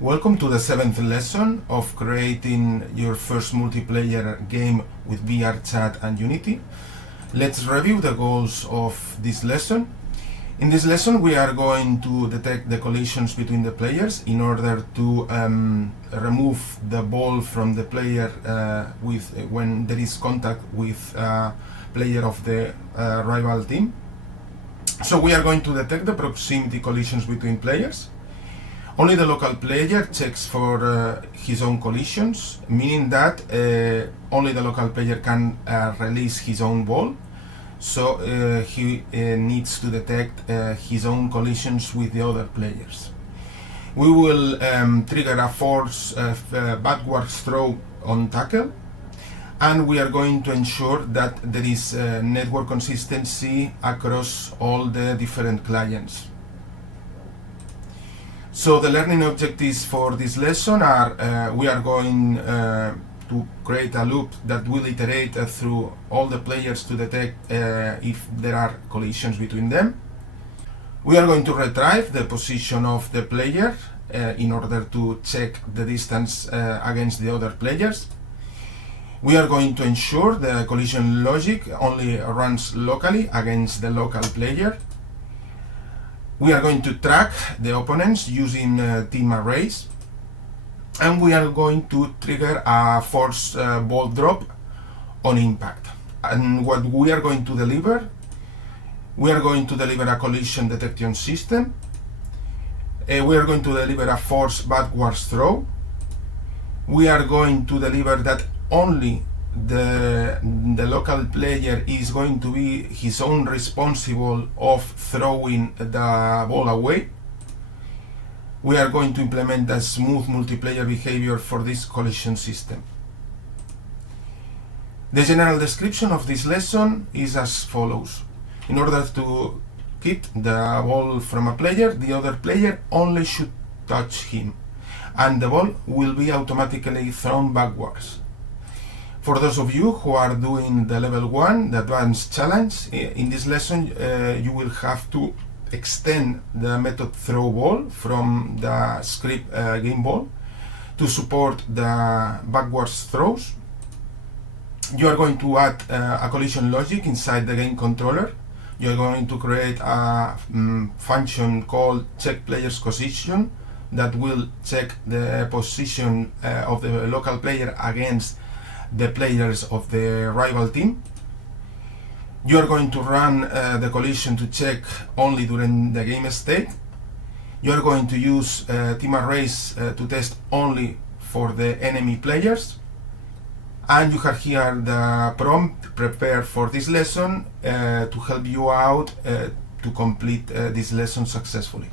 Welcome to the 7th lesson of creating your first multiplayer game with VRChat and Unity. Let's review the goals of this lesson. In this lesson we are going to detect the collisions between the players in order to remove the ball from the player when there is contact with a player of the rival team. So we are going to detect the proximity collisions between players. Only the local player checks for his own collisions, meaning that only the local player can release his own ball. So he needs to detect his own collisions with the other players. We will trigger a force backwards throw on tackle, and we are going to ensure that there is network consistency across all the different clients. So the learning objectives for this lesson are we are going to create a loop that will iterate through all the players to detect if there are collisions between them. We are going to retrieve the position of the player in order to check the distance against the other players. We are going to ensure the collision logic only runs locally against the local player. We are going to track the opponents using team arrays, and we are going to trigger a force ball drop on impact. And what we are going to deliver, we are going to deliver a collision detection system. We are going to deliver a force backwards throw. We are going to deliver that only the local player is going to be his own responsible of throwing the ball away. We are going to implement a smooth multiplayer behavior for this collision system. The general description of this lesson is as follows. In order to keep the ball from a player, the other player only should touch him, and the ball will be automatically thrown backwards. For those of you who are doing the level 1, the advanced challenge, in this lesson you will have to extend the method throw ball from the script game ball to support the backwards throws. You are going to add a collision logic inside the game controller. You are going to create a function called check player's position that will check the position of the local player against the players of the rival team. You are going to run the collision to check only during the game state. You are going to use team arrays to test only for the enemy players. And you have here the prompt prepared for this lesson to help you out to complete this lesson successfully.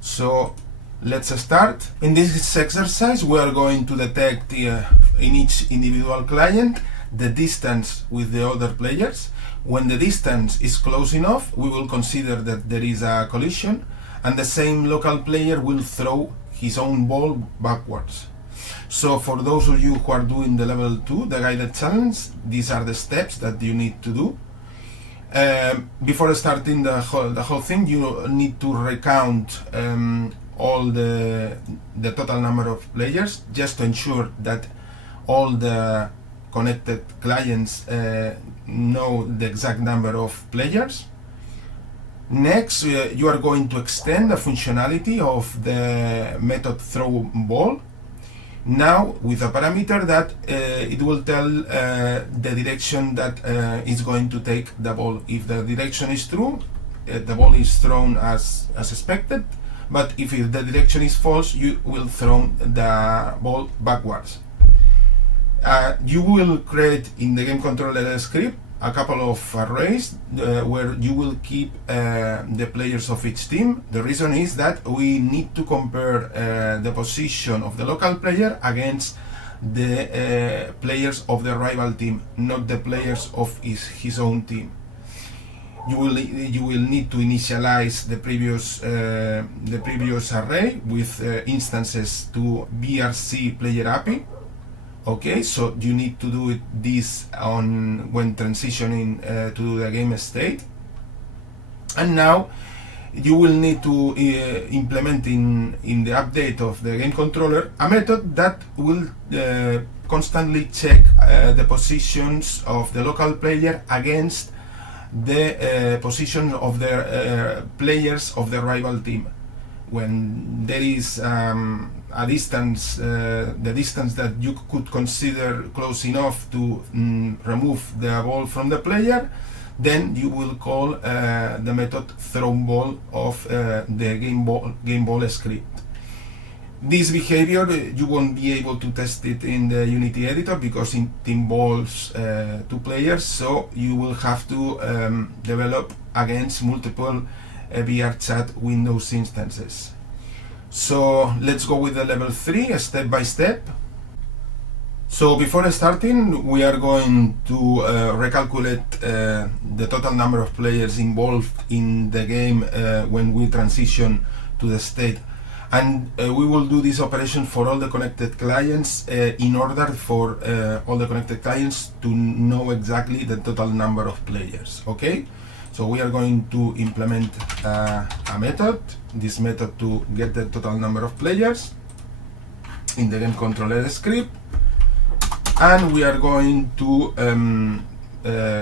So let's start. In this exercise we are going to detect in each individual client the distance with the other players. When the distance is close enough, we will consider that there is a collision, and the same local player will throw his own ball backwards. So for those of you who are doing the level 2, the guided challenge, these are the steps that you need to do. Before starting the whole thing, you need to recount all the total number of players, just to ensure that all the connected clients know the exact number of players. Next, you are going to extend the functionality of the method throw ball. Now with a parameter that it will tell the direction that is going to take the ball. If the direction is true, the ball is thrown as expected, but if the direction is false, you will throw the ball backwards. You will create in the game controller script a couple of arrays where you will keep the players of each team. The reason is that we need to compare the position of the local player against the players of the rival team, not the players of his own team. You will need to initialize the previous array with instances to VRC player API. Okay, so you need to do this when transitioning to the game state. And now you will need to implement in the update of the game controller a method that will constantly check the positions of the local player against the position of the players of the rival team. When there is a distance, the distance that you could consider close enough to remove the ball from the player, then you will call the method throw ball of the game ball script. This behavior, you won't be able to test it in the Unity editor because it involves 2 players, so you will have to develop against multiple VRChat Windows instances. So let's go with the level 3 step by step. So before starting, we are going to recalculate the total number of players involved in the game when we transition to the state. And we will do this operation for all the connected clients in order for all the connected clients to know exactly the total number of players, okay? So we are going to implement a method, this method to get the total number of players in the game controller script, and we are going to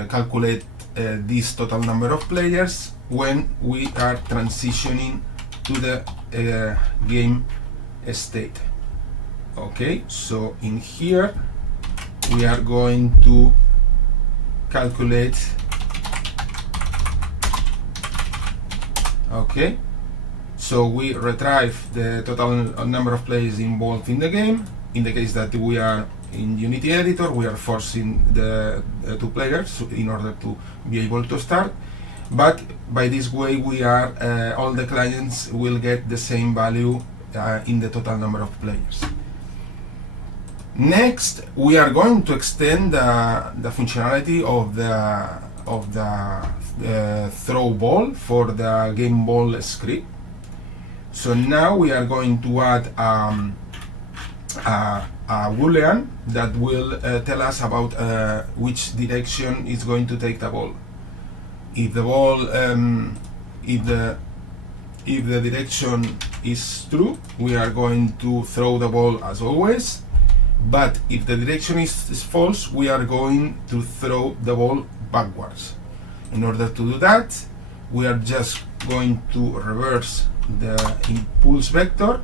calculate this total number of players when we are transitioning to the game state. Okay, so in here we are going to calculate. Okay, so we retrieve the total number of players involved in the game. In the case that we are in Unity editor, we are forcing the 2 players in order to be able to start. But by this way, we are all the clients will get the same value in the total number of players. Next, we are going to extend the functionality of the throw ball for the game ball script. So now we are going to add a boolean that will tell us about which direction is going to take the ball. If the ball, if the direction is true, we are going to throw the ball as always. But if the direction is false, we are going to throw the ball backwards. In order to do that, we are just going to reverse the impulse vector,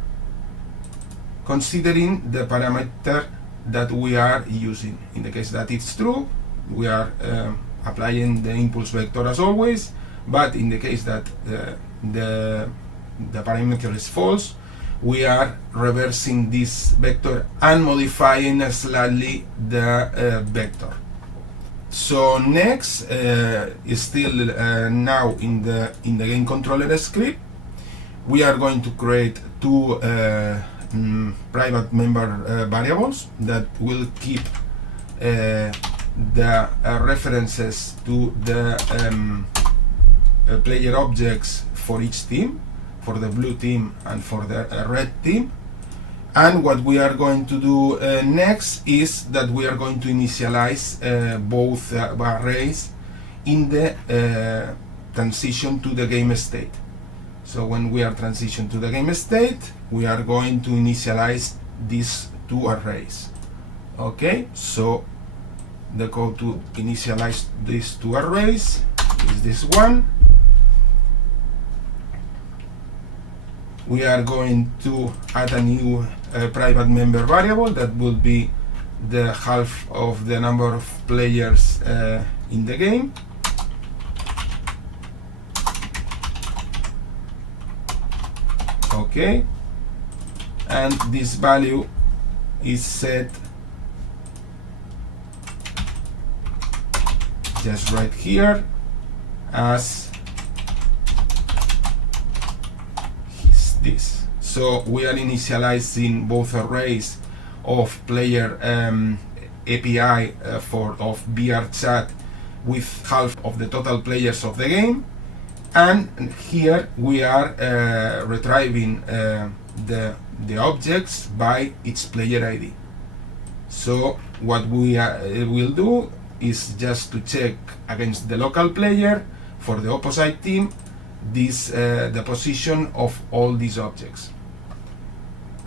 considering the parameter that we are using. In the case that it's true, we are applying the impulse vector as always, but in the case that the parameter is false, we are reversing this vector and modifying slightly the vector. So next is still now in the game controller script, we are going to create 2 private member variables that will keep the references to the player objects for each team, for the blue team and for the red team. And what we are going to do next is that we are going to initialize both arrays in the transition to the game state. So when we are transition to the game state, we are going to initialize these 2 arrays. Okay, so the code to initialize these 2 arrays is this one. We are going to add a new private member variable that will be the half of the number of players in the game. Okay, and this value is set just right here as this. So we are initializing both arrays of player API of VRChat with half of the total players of the game, and here we are retrieving the objects by its player ID. So what we will do is just to check against the local player for the opposite team this the position of all these objects.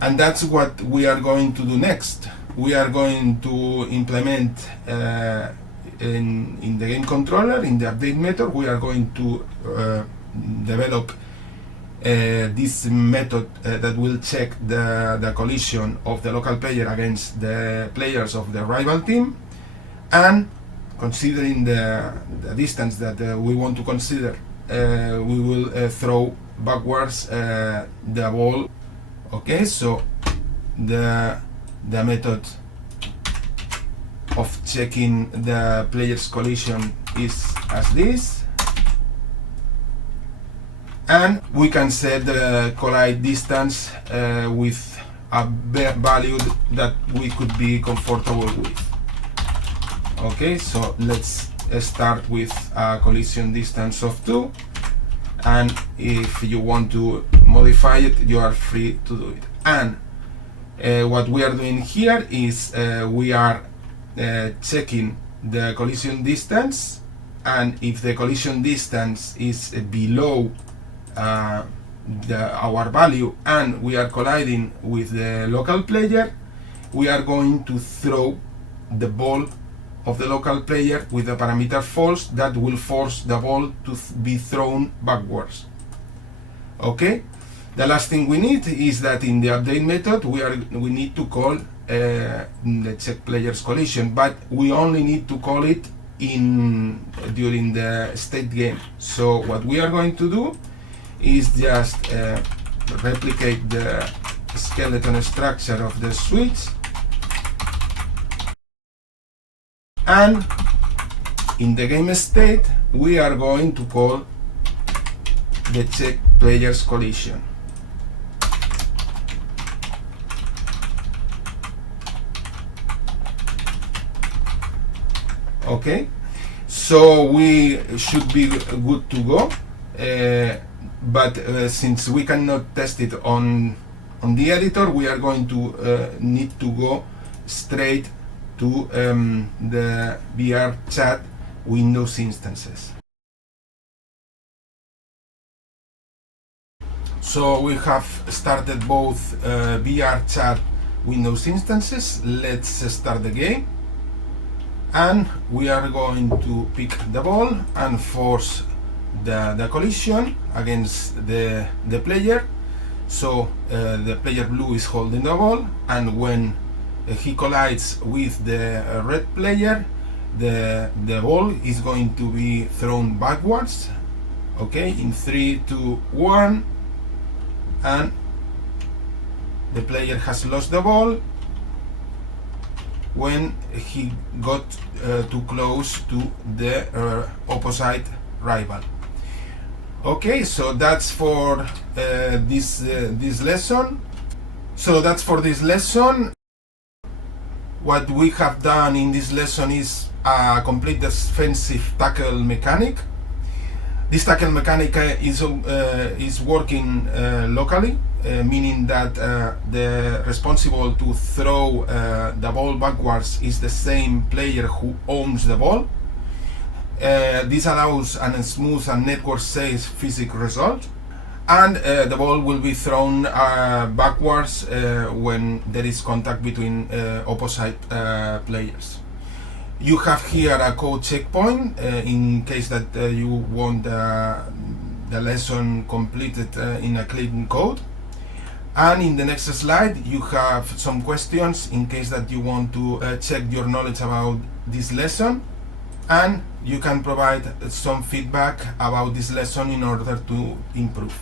And that's what we are going to do next. We are going to implement in the game controller, in the update method, we are going to develop this method that will check the collision of the local player against the players of the rival team, and considering the distance that we want to consider, we will throw backwards the ball. Okay, so the method of checking the player's collision is as this, and we can set the collide distance with a value that we could be comfortable with. Okay, so let's start with a collision distance of 2, and if you want to modify it, you are free to do it. And what we are doing here is we are checking the collision distance, and if the collision distance is below our value and we are colliding with the local player, we are going to throw the ball of the local player with the parameter false. That will force the ball to be thrown backwards. Okay, the last thing we need is that in the update method we need to call the check player's collision, but we only need to call it during the state game. So what we are going to do is just replicate the skeleton structure of the switch, and in the game state we are going to call the check player's collision. Okay, so we should be good to go, but since we cannot test it on the editor, we are going to need to go straight to the VRChat Windows instances. So we have started both VRChat Windows instances. Let's start the game, and we are going to pick the ball and force the collision against the player. So the player blue is holding the ball, and when he collides with the red player, the ball is going to be thrown backwards. Okay, in 3, 2, 1, and the player has lost the ball when he got too close to the opposite rival. Okay, so that's for this lesson. So that's for this lesson. What we have done in this lesson is a complete defensive tackle mechanic. This tackle mechanic is working locally, meaning that the responsible to throw the ball backwards is the same player who owns the ball. This allows a smooth and network-safe physics result, and the ball will be thrown backwards when there is contact between opposite players. You have here a code checkpoint in case that you want the lesson completed in a clean code. And in the next slide you have some questions in case that you want to check your knowledge about this lesson, and you can provide some feedback about this lesson in order to improve.